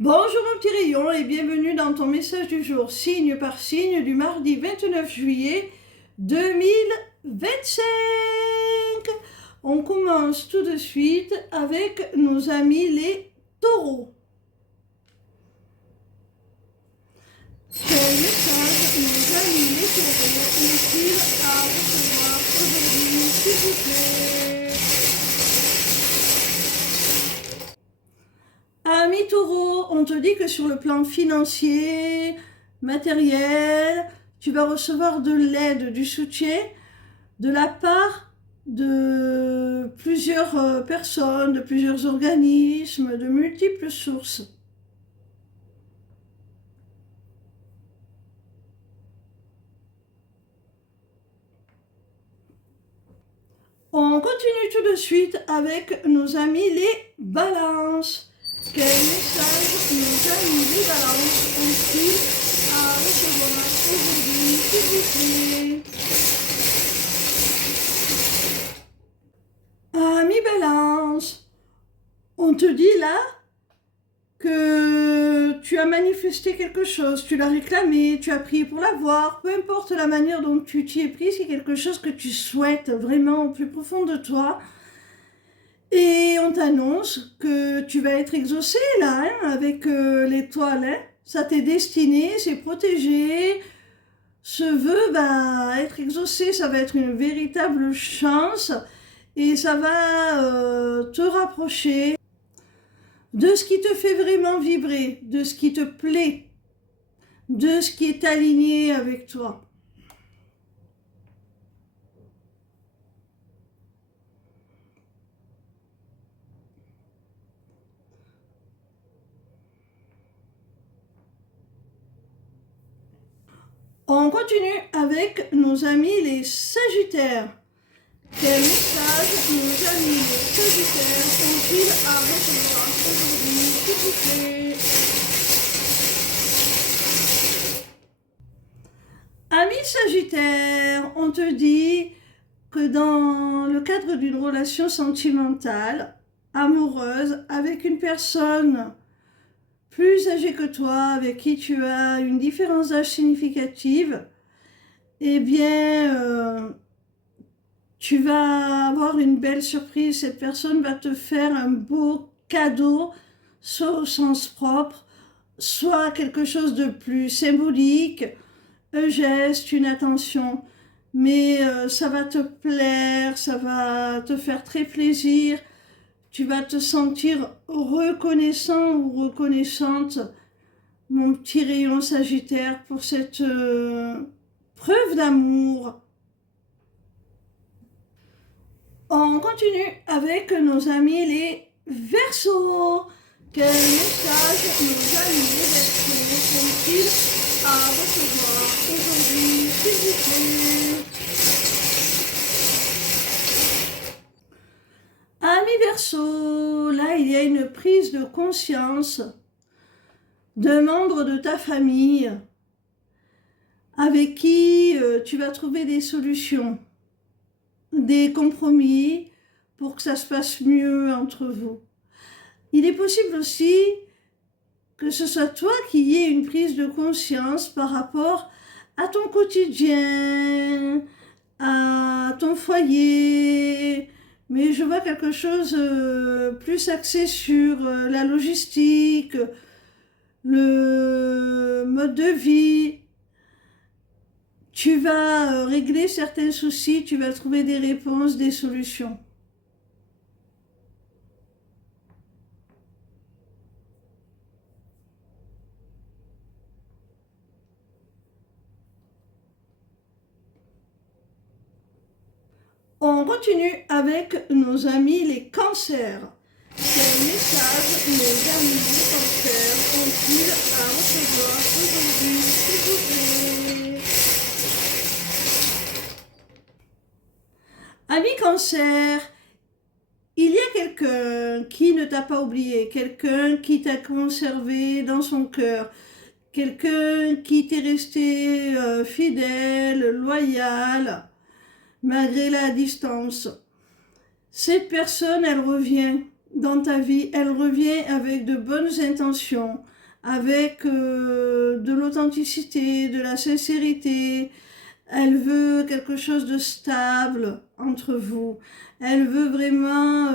Bonjour mon petit rayon et bienvenue dans ton message du jour, signe par signe, du mardi 29 juillet 2025. On commence tout de suite avec nos amis les taureaux. Quel message nos amis les taureaux ont-ils à recevoir aujourd'hui, s'il vous plaît? Amis taureaux, on te dit que sur le plan financier, matériel, tu vas recevoir de l'aide, du soutien de la part de plusieurs personnes, de plusieurs organismes, de multiples sources. On continue tout de suite avec nos amis les balances. Quel message nos amis les balances ont-ils à recevoir aujourd'hui, s'il vous plaît? Amis balance, on te dit là que tu as manifesté quelque chose, tu l'as réclamé, tu as prié pour l'avoir, peu importe la manière dont tu t'y es pris, c'est quelque chose que tu souhaites vraiment au plus profond de toi. Et on t'annonce que tu vas être exaucé là, hein, avec l'étoile. Hein. Ça t'est destiné, c'est protégé. Ce vœu va être exaucé, ça va être une véritable chance et ça va te rapprocher de ce qui te fait vraiment vibrer, de ce qui te plaît, de ce qui est aligné avec toi. On continue avec nos amis les Sagittaires. Quel message nos amis les Sagittaires ont-ils à recevoir aujourd'hui, s'il vous plaît? Amis Sagittaires, on te dit que dans le cadre d'une relation sentimentale, amoureuse, avec une personne plus âgée que toi, avec qui tu as une différence d'âge significative, eh bien, tu vas avoir une belle surprise. Cette personne va te faire un beau cadeau, soit au sens propre, soit quelque chose de plus symbolique, un geste, une attention. Mais ça va te plaire, ça va te faire très plaisir. Tu vas te sentir reconnaissant ou reconnaissante, mon petit rayon Sagittaire, pour cette preuve d'amour. On continue avec nos amis les Verseaux. Quel message nos amis les Verseaux ont-ils à recevoir aujourd'hui, s'il vous plaît? Amis Verseaux, là il y a une prise de conscience d'un membre de ta famille avec qui tu vas trouver des solutions, des compromis pour que ça se passe mieux entre vous. Il est possible aussi que ce soit toi qui aies une prise de conscience par rapport à ton quotidien, à ton foyer, mais je vois quelque chose plus axé sur la logistique, le mode de vie. Tu vas régler certains soucis, tu vas trouver des réponses, des solutions. On continue avec nos amis les cancers. Quel message nos amis les cancers ont-ils à recevoir aujourd'hui, s'il vous plaît? Amis cancer, il y a quelqu'un qui ne t'a pas oublié, quelqu'un qui t'a conservé dans son cœur, quelqu'un qui t'est resté fidèle, loyal, malgré la distance. Cette personne, elle revient dans ta vie, elle revient avec de bonnes intentions, avec de l'authenticité, de la sincérité. Elle veut quelque chose de stable entre vous. Elle veut vraiment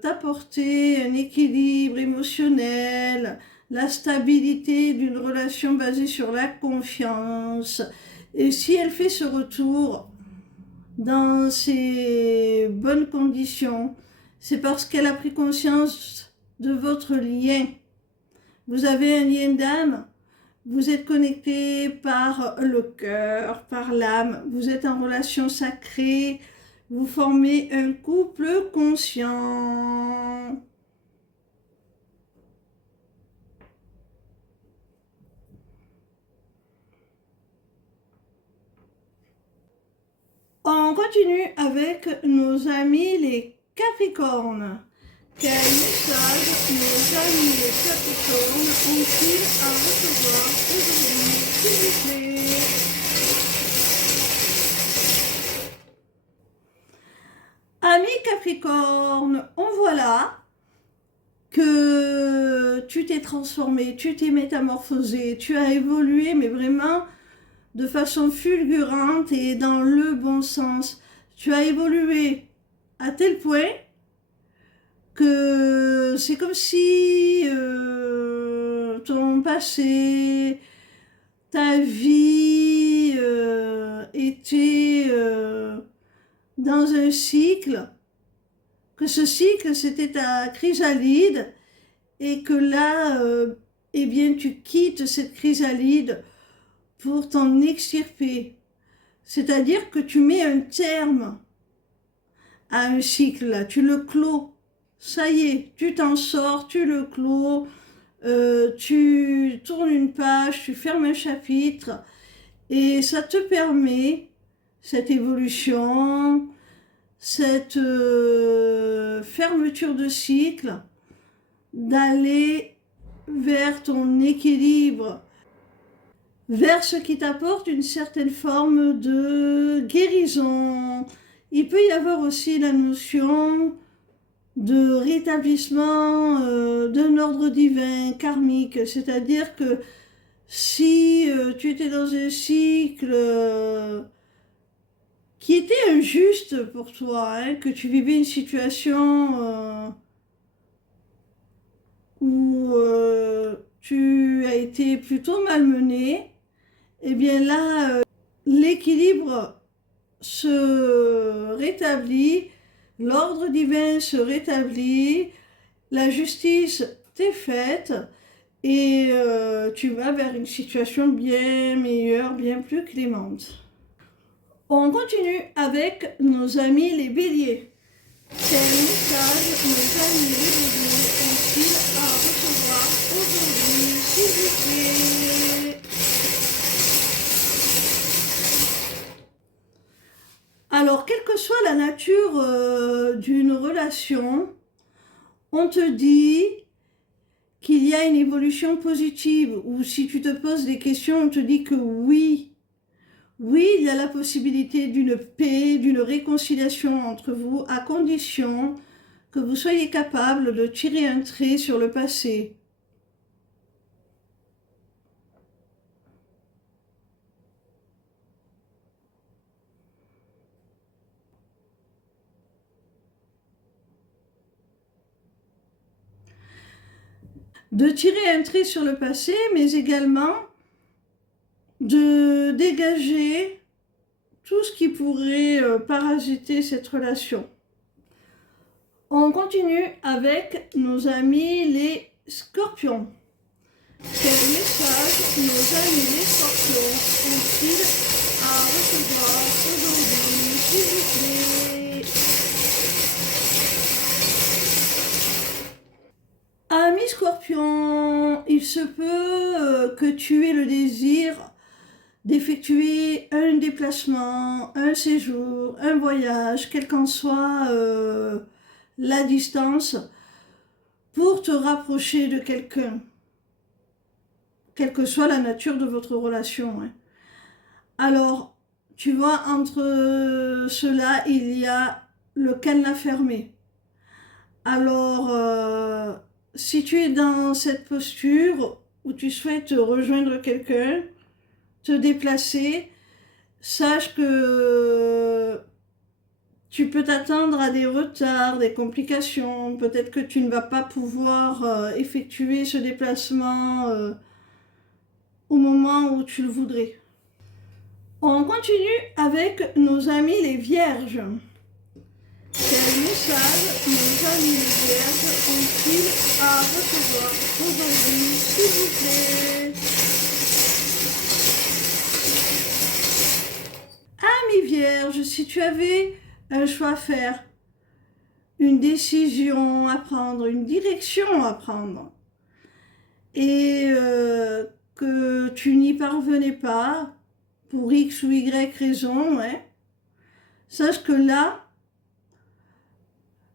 t'apporter un équilibre émotionnel, la stabilité d'une relation basée sur la confiance. Et si elle fait ce retour dans ces bonnes conditions, c'est parce qu'elle a pris conscience de votre lien. Vous avez un lien d'âme. Vous êtes connecté par le cœur, par l'âme. Vous êtes en relation sacrée. Vous formez un couple conscient. On continue avec nos amis les Capricornes. Quel message nos amis les Capricornes ont-ils à recevoir aujourd'hui, s'il vous plaît? Amis Capricorne, on voit là que tu t'es transformé, tu t'es métamorphosé, tu as évolué, mais vraiment de façon fulgurante et dans le bon sens. Tu as évolué à tel point que c'est comme si ton passé, ta vie était dans un cycle, que ce cycle c'était ta chrysalide et que là, eh bien, tu quittes cette chrysalide pour t'en extirper. C'est-à-dire que tu mets un terme à un cycle, là, tu le clos. Ça y est, tu t'en sors, tu le clos, tu tournes une page, tu fermes un chapitre, et ça te permet, cette évolution, cette fermeture de cycle, d'aller vers ton équilibre, vers ce qui t'apporte une certaine forme de guérison. Il peut y avoir aussi la notion de rétablissement d'un ordre divin, karmique, c'est-à-dire que si tu étais dans un cycle qui était injuste pour toi, hein, que tu vivais une situation où tu as été plutôt malmené, eh bien là, l'équilibre se rétablit, l'ordre divin se rétablit, la justice t'est faite et tu vas vers une situation bien meilleure, bien plus clémente. On continue avec nos amis les béliers. Quel message nos amis les béliers ont-ils à recevoir aujourd'hui, s'il vous plaît? Alors, quelle que soit la nature d'une relation, on te dit qu'il y a une évolution positive, ou si tu te poses des questions, on te dit que oui, il y a la possibilité d'une paix, d'une réconciliation entre vous, à condition que vous soyez capable de tirer un trait sur le passé. De tirer un trait sur le passé, mais également de dégager tout ce qui pourrait parasiter cette relation. On continue avec nos amis les scorpions. Quel message nos amis les scorpions ont-ils à recevoir aujourd'hui, s'il vous plaît? Amis scorpions, il se peut que tu aies le désir d'effectuer un déplacement, un séjour, un voyage, quelle qu'en soit la distance, pour te rapprocher de quelqu'un, quelle que soit la nature de votre relation. Hein. Alors, tu vois, entre cela, il y a le cadenas fermé. Alors, si tu es dans cette posture où tu souhaites rejoindre quelqu'un, te déplacer, sache que tu peux t'attendre à des retards, des complications. Peut-être que tu ne vas pas pouvoir effectuer ce déplacement au moment où tu le voudrais. On continue avec nos amis les vierges. Quel message nos amis les vierges ont-ils à recevoir aujourd'hui, s'il vous plaît? Amis vierges, si tu avais un choix à faire, une décision à prendre, une direction à prendre, et que tu n'y parvenais pas, pour X ou Y raison, ouais, sache que là,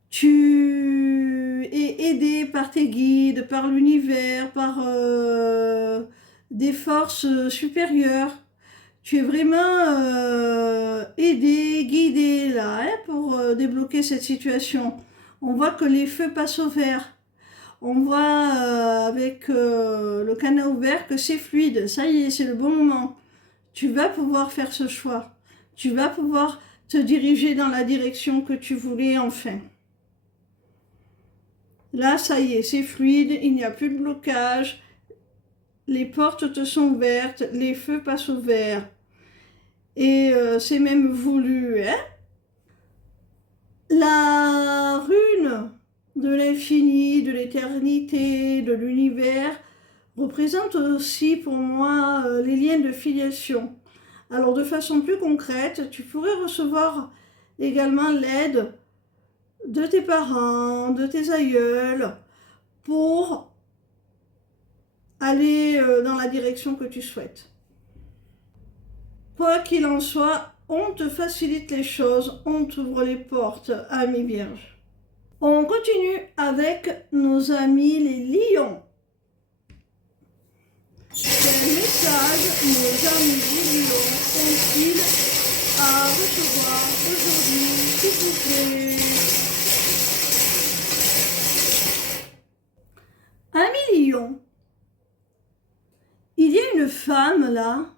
tu es aidé par tes guides, par l'univers, par des forces supérieures. Tu es vraiment aidé, guidé là, hein, pour débloquer cette situation. On voit que les feux passent au vert. On voit avec le canal ouvert que c'est fluide. Ça y est, c'est le bon moment. Tu vas pouvoir faire ce choix. Tu vas pouvoir te diriger dans la direction que tu voulais enfin. Là, ça y est, c'est fluide, il n'y a plus de blocage. Les portes te sont ouvertes, les feux passent au vert. Et c'est même voulu, hein? La rune de l'infini, de l'éternité, de l'univers représente aussi pour moi les liens de filiation. Alors de façon plus concrète, tu pourrais recevoir également l'aide de tes parents, de tes aïeuls, pour aller dans la direction que tu souhaites. Quoi qu'il en soit, on te facilite les choses, on t'ouvre les portes, amis vierges. On continue avec nos amis les lions. Quel message nos amis les lions ont-ils à recevoir aujourd'hui, s'il vous plaît? Amis lions, il y a une femme là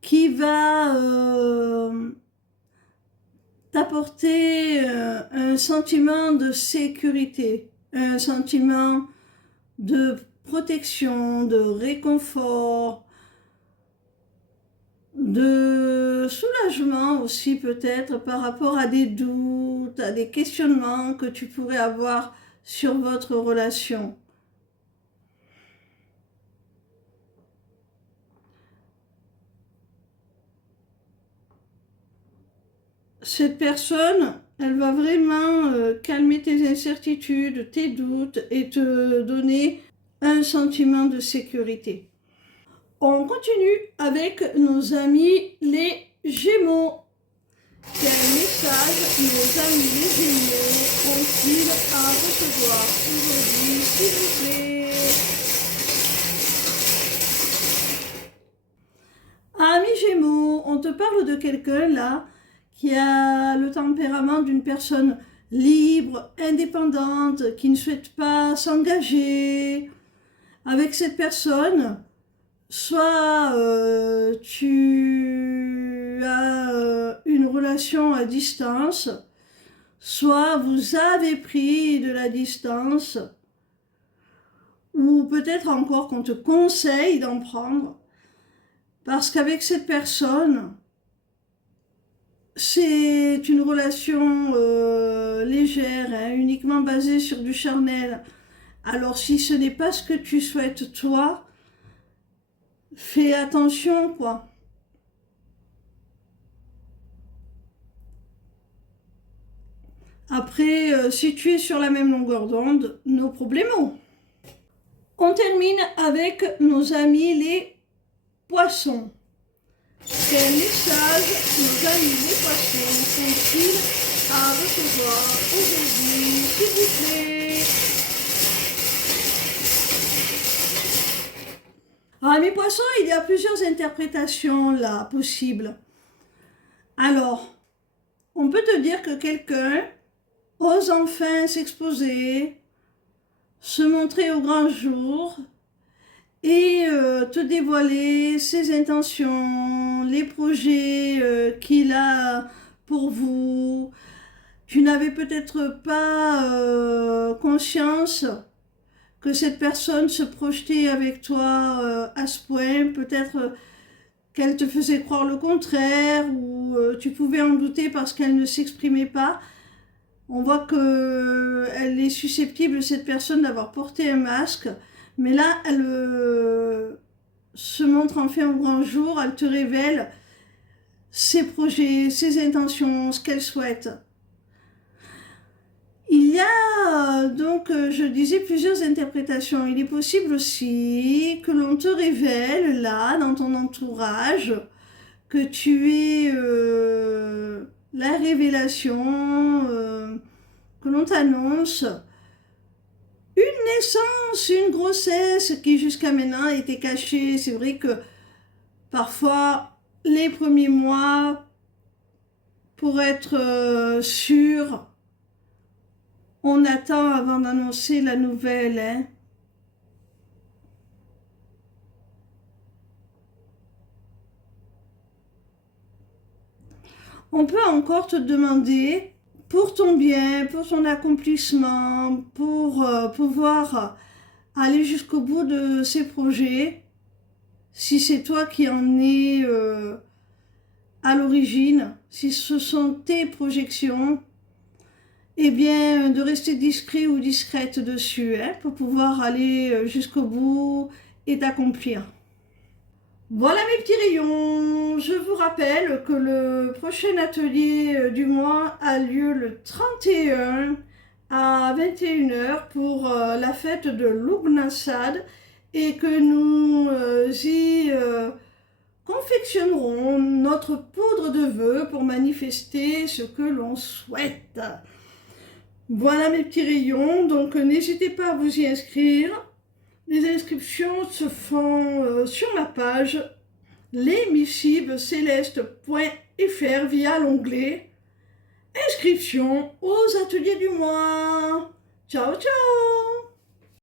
qui va t'apporter un sentiment de sécurité, un sentiment de protection, de réconfort, de soulagement aussi peut-être par rapport à des doutes, à des questionnements que tu pourrais avoir sur votre relation. Cette personne, elle va vraiment calmer tes incertitudes, tes doutes et te donner un sentiment de sécurité. On continue avec nos amis les Gémeaux. Quel message nos amis les Gémeaux ont-ils à recevoir aujourd'hui, s'il vous plaît? Amis Gémeaux, on te parle de quelqu'un là qui a le tempérament d'une personne libre, indépendante, qui ne souhaite pas s'engager. Avec cette personne, soit tu as une relation à distance, soit vous avez pris de la distance, ou peut-être encore qu'on te conseille d'en prendre, parce qu'avec cette personne, c'est une relation légère, hein, uniquement basée sur du charnel. Alors si ce n'est pas ce que tu souhaites toi, fais attention quoi. Après, si tu es sur la même longueur d'onde, no problemo. On termine avec nos amis les poissons. Quel message nos amis les poissons sont-ils à recevoir aujourd'hui, s'il vous plaît? Alors, mes poissons, il y a plusieurs interprétations là possibles. Alors, on peut te dire que quelqu'un ose enfin s'exposer, se montrer au grand jour et te dévoiler ses intentions, les projets qu'il a pour vous. Tu n'avais peut-être pas conscience que cette personne se projetait avec toi à ce point, peut-être qu'elle te faisait croire le contraire ou tu pouvais en douter parce qu'elle ne s'exprimait pas. On voit qu'elle est susceptible, cette personne, d'avoir porté un masque, mais là, elle se montre enfin au grand jour, elle te révèle ses projets, ses intentions, ce qu'elle souhaite. Il y a je disais, plusieurs interprétations. Il est possible aussi que l'on te révèle là, dans ton entourage, que tu es la révélation, que l'on t'annonce une naissance, une grossesse qui jusqu'à maintenant était cachée. C'est vrai que parfois, les premiers mois, pour être sûr, on attend avant d'annoncer la nouvelle, hein. On peut encore te demander, pour ton bien, pour ton accomplissement, pour pouvoir aller jusqu'au bout de ces projets, si c'est toi qui en es à l'origine, si ce sont tes projections, eh bien, de rester discret ou discrète dessus, hein, pour pouvoir aller jusqu'au bout et t'accomplir. Voilà mes petits rayons. Je vous rappelle que le prochain atelier du mois a lieu le 31 à 21h pour la fête de Lughnasadh et que nous y confectionnerons notre poudre de vœux pour manifester ce que l'on souhaite. Voilà mes petits rayons, donc n'hésitez pas à vous y inscrire. Les inscriptions se font sur ma page lesmissivescelestes.fr via l'onglet Inscription aux ateliers du mois. Ciao, ciao!